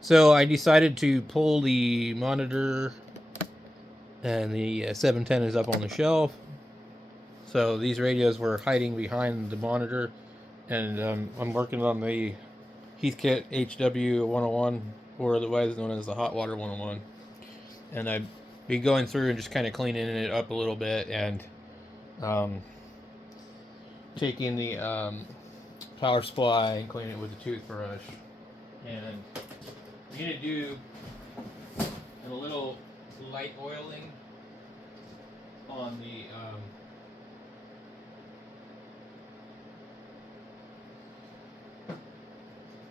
So I decided to pull the monitor, and the 710 is up on the shelf. So these radios were hiding behind the monitor, and I'm working on the heathkit hw101, or otherwise known as the hot water 101. And I've been going through and just kind of cleaning it up a little bit, and um, taking the power supply and cleaning it with a toothbrush. And I'm going to do a little light oiling on the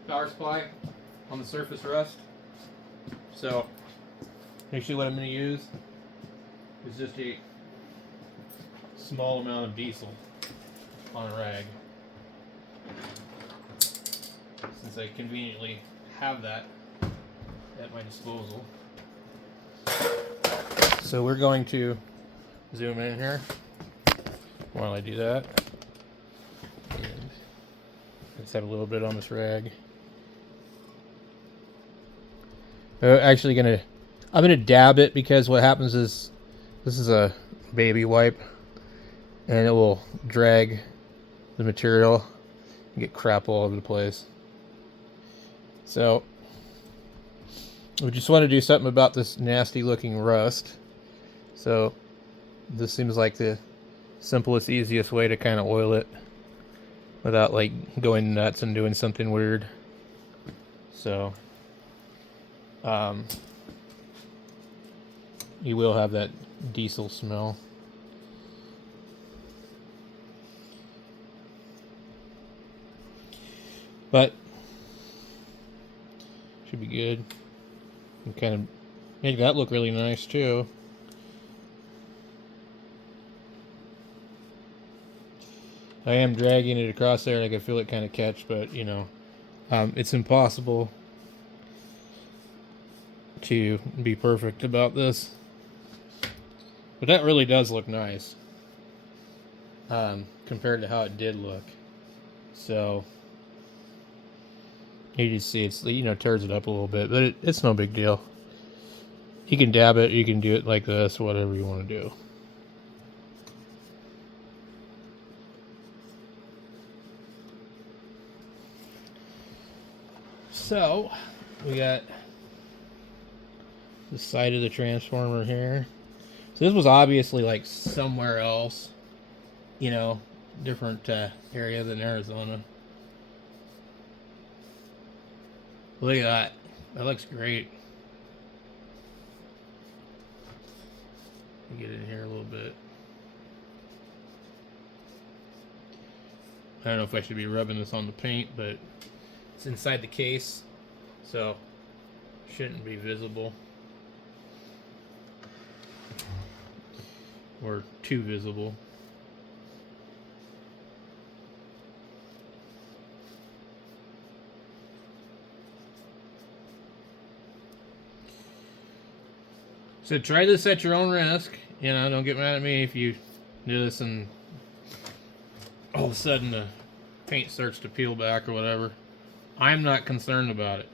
power supply on the surface rust. So actually what I'm going to use is just a small amount of diesel on a rag, since I conveniently have that at my disposal. So we're going to zoom in here while I do that. And let's have a little bit on this rag. I'm gonna dab it, because what happens is this is a baby wipe, and it will drag the material and get crap all over the place. So we just want to do something about this nasty looking rust. So this seems like the simplest, easiest way to kind of oil it without like going nuts and doing something weird. So you will have that diesel smell. But should be good. And kind of make that look really nice too. I am dragging it across there, and I can feel it kind of catch, but you know, it's impossible to be perfect about this. But that really does look nice, compared to how it did look. So you can see it's, you know, tears it up a little bit, but it's no big deal. You can dab it, you can do it like this, whatever you want to do. So we got the side of the transformer here. So this was obviously like somewhere else, you know, different area than Arizona. Look at that. That looks great. Get it in here a little bit. I don't know if I should be rubbing this on the paint, but it's inside the case, so shouldn't be visible or too visible. So try this at your own risk. You know, don't get mad at me if you do this and all of a sudden the paint starts to peel back or whatever. I'm not concerned about it.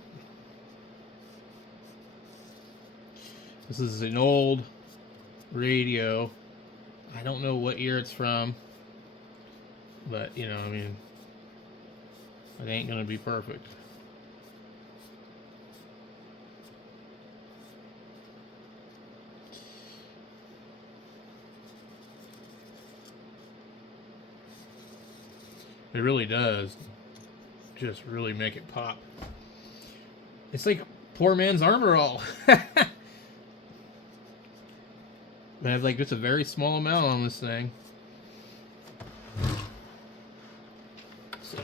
This is an old radio. I don't know what year it's from, but you know, I mean, it ain't gonna be perfect. It really does just really make it pop. It's like poor man's Armor All. I have like just a very small amount on this thing. So,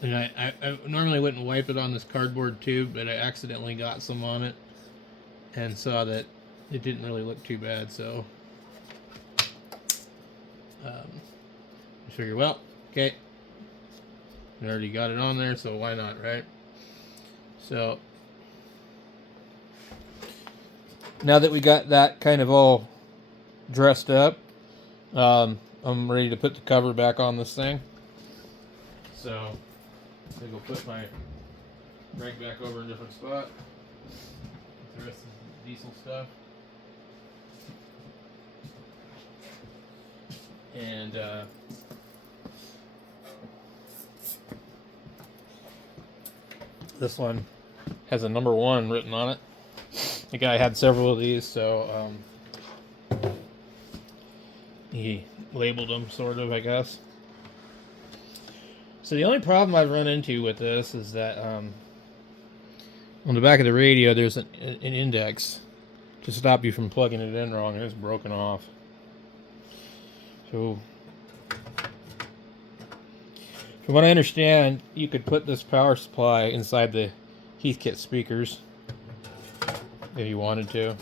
and I normally wouldn't wipe it on this cardboard tube, but I accidentally got some on it and saw that it didn't really look too bad, so I figure, well, okay, I already got it on there, so why not, right? So now that we got that kind of all dressed up, I'm ready to put the cover back on this thing. So I'm gonna go put my crank back over in a different spot. With the rest of the diesel stuff. And this one has a number 1 written on it. The guy had several of these, so he labeled them, sort of, I guess. So the only problem I've run into with this is that on the back of the radio there's an index to stop you from plugging it in wrong, and it's broken off. So from what I understand, you could put this power supply inside the Heathkit speakers if you wanted to.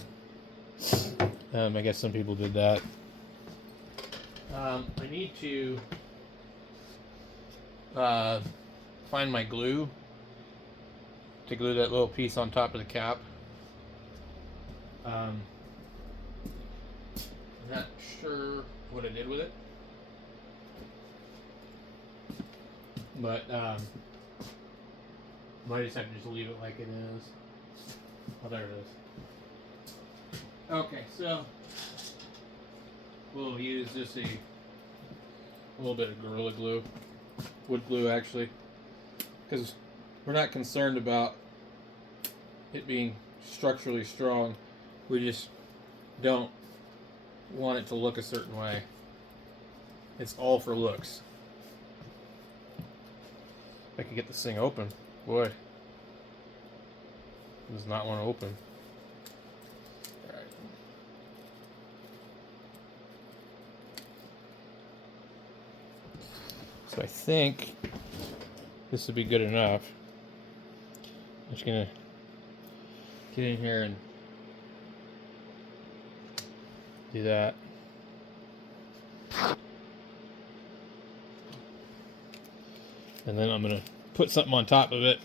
I guess some people did that. I need to find my glue to glue that little piece on top of the cap. I'm not sure what I did with it, but might just have to just leave it like it is. Oh, there it is. Okay, so we'll use just a little bit of Gorilla Glue, wood glue actually, because we're not concerned about it being structurally strong. We just don't want it to look a certain way. It's all for looks. If I could get this thing open, boy, it does not want to open. All right. So I think this would be good enough. I'm just gonna get in here and do that. And then I'm gonna put something on top of it.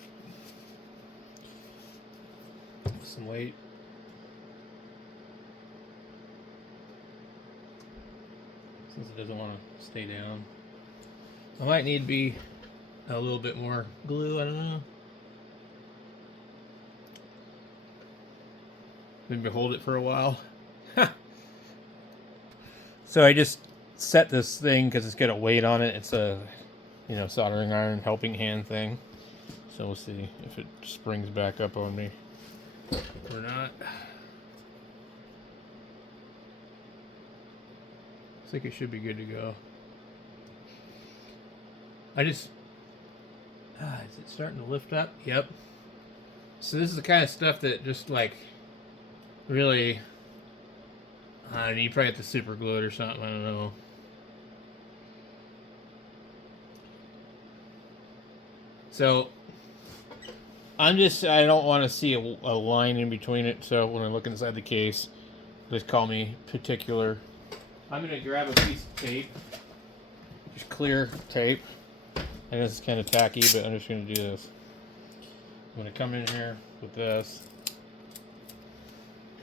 Some weight. Since it doesn't want to stay down. I might need to be a little bit more glue, I don't know. Maybe hold it for a while. So I just set this thing because it's got a weight on it. It's a, you know, soldering iron helping hand thing. So we'll see if it springs back up on me or not. I think it should be good to go. I just, is it starting to lift up? Yep. So this is the kind of stuff that just like really, you probably have to super glue it or something, I don't know. So I don't want to see a line in between it, so when I look inside the case, just call me particular. I'm going to grab a piece of tape, just clear tape. I know this is kind of tacky, but I'm just going to do this. I'm going to come in here with this,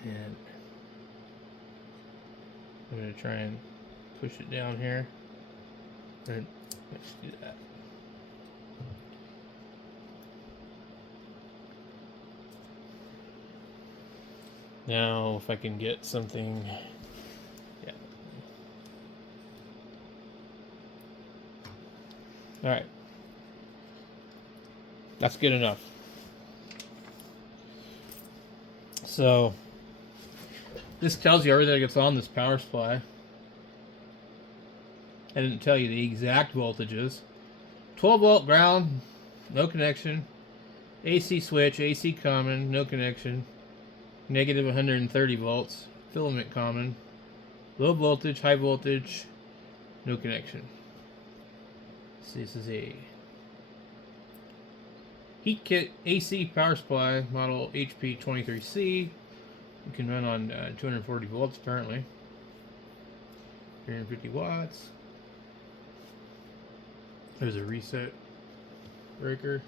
and I'm going to try and push it down here, and let's do that. Now, if I can get something, yeah. All right, that's good enough. So this tells you everything that's on this power supply. I didn't tell you the exact voltages. 12 volt ground, no connection. AC switch, AC common, no connection. Negative 130 volts, filament common. Low voltage, high voltage, no connection. So this is a heathkit AC power supply, model hp-23c. You can run on 240 volts apparently. 350 watts. There's a reset breaker.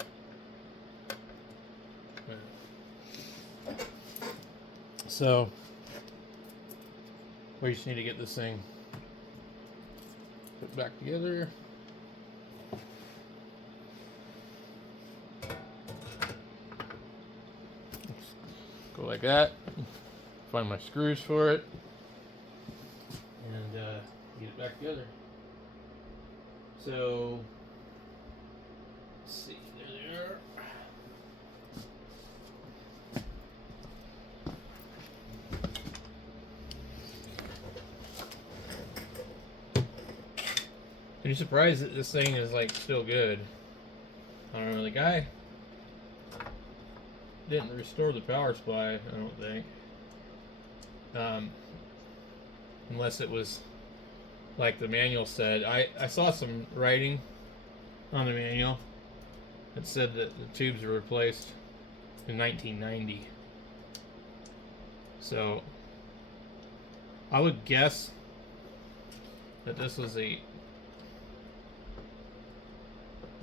So we just need to get this thing put back together. Go like that. Find my screws for it. And get it back together. So, let's see. There they are. Are you surprised that this thing is like still good? I don't know. The guy didn't restore the power supply, I don't think. Unless it was like the manual said. I saw some writing on the manual that said that the tubes were replaced in 1990. So I would guess that this was a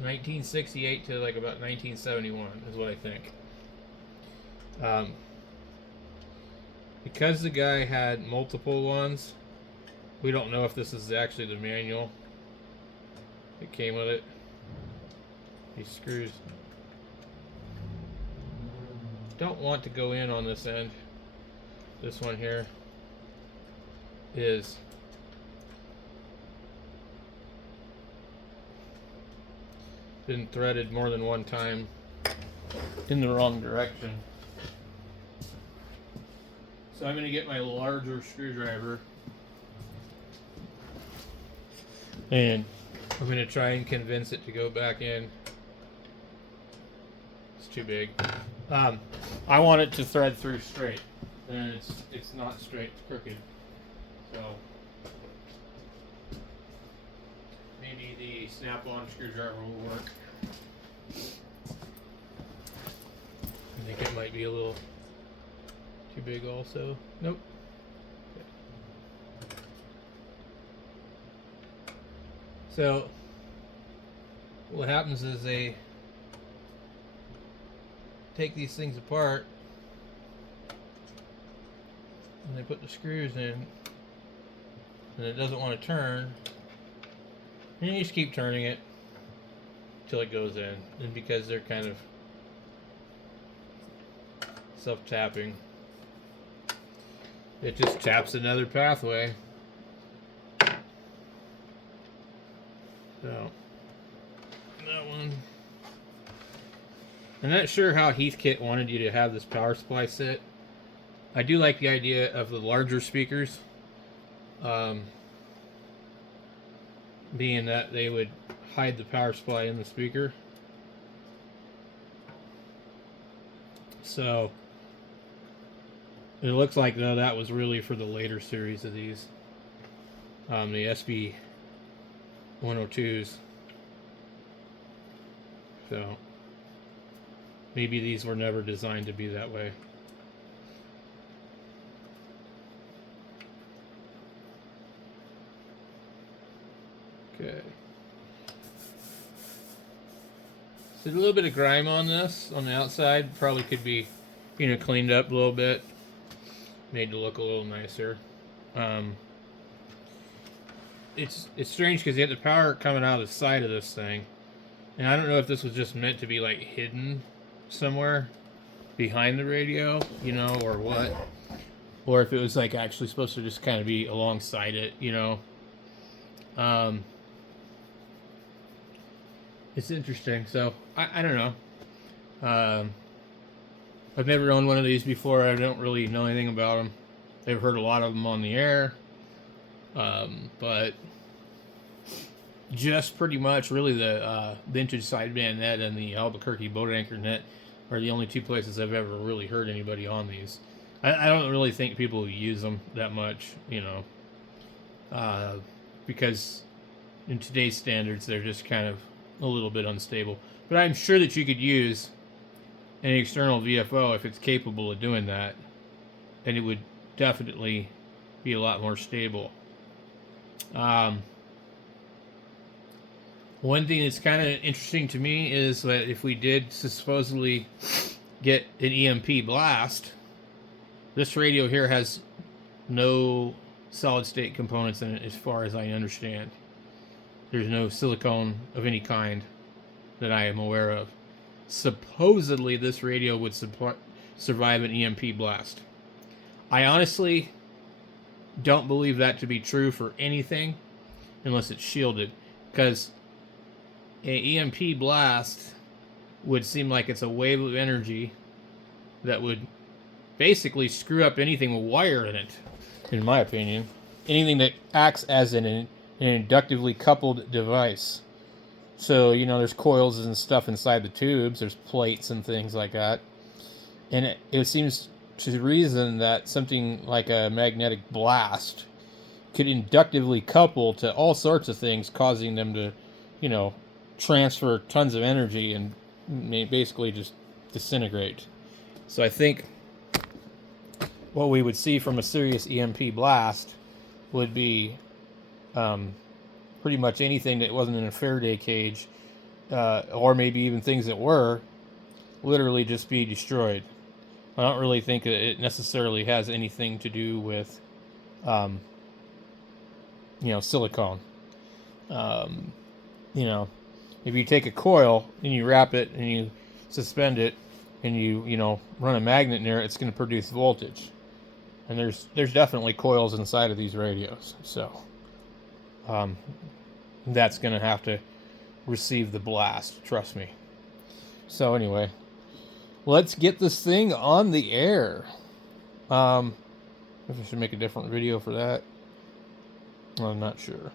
1968 to like about 1971 is what I think. Because the guy had multiple ones, we don't know if this is actually the manual that came with it. These screws don't want to go in on this end. This one here is been threaded more than one time in the wrong direction. So I'm going to get my larger screwdriver and I'm going to try and convince it to go back in. It's too big. I want it to thread through straight, and it's not straight, it's crooked. So maybe the snap-on screwdriver will work. I think it might be a little too big also. Nope. Okay. So what happens is they take these things apart and they put the screws in and it doesn't want to turn, and you just keep turning it until it goes in. And because they're kind of self-tapping, it just taps another pathway. So that one. I'm not sure how Heathkit wanted you to have this power supply sit. I do like the idea of the larger speakers, being that they would hide the power supply in the speaker. So it looks like though that was really for the later series of these, the SB102s. So maybe these were never designed to be that way. Okay. So a little bit of grime on this on the outside. Probably could be, cleaned up a little bit, made to look a little nicer. It's strange because you have the power coming out of the side of this thing, and I don't know if this was just meant to be like hidden somewhere behind the radio, or what, or if it was like actually supposed to just kind of be alongside it, It's interesting. So I don't know. I've never owned one of these before. I don't really know anything about them. I've heard a lot of them on the air, but just pretty much really the vintage sideband net and the Albuquerque boat anchor net are the only two places I've ever really heard anybody on these. I don't really think people use them that much, because in today's standards they're just kind of a little bit unstable. But I'm sure that you could use an external VFO if it's capable of doing that, and it would definitely be a lot more stable. One thing that's kind of interesting to me is that if we did supposedly get an EMP blast, this radio here has no solid state components in it as far as I understand. There's no silicone of any kind that I am aware of. Supposedly this radio would survive an EMP blast. I honestly don't believe that to be true for anything unless it's shielded, because an EMP blast would seem like it's a wave of energy that would basically screw up anything with wire in it, in my opinion. Anything that acts as an inductively coupled device. So, you know, there's coils and stuff inside the tubes, there's plates and things like that. And it seems to reason that something like a magnetic blast could inductively couple to all sorts of things, causing them to, you know, transfer tons of energy and basically just disintegrate. So I think what we would see from a serious EMP blast would be pretty much anything that wasn't in a Faraday cage, or maybe even things that were, literally just be destroyed. I don't really think it necessarily has anything to do with, you know, silicone. You know, if you take a coil and you wrap it and you suspend it and you know, run a magnet near it, it's going to produce voltage. And there's definitely coils inside of these radios. So that's going to have to receive the blast, trust me. So anyway, let's get this thing on the air. If I should make a different video for that, I'm not sure.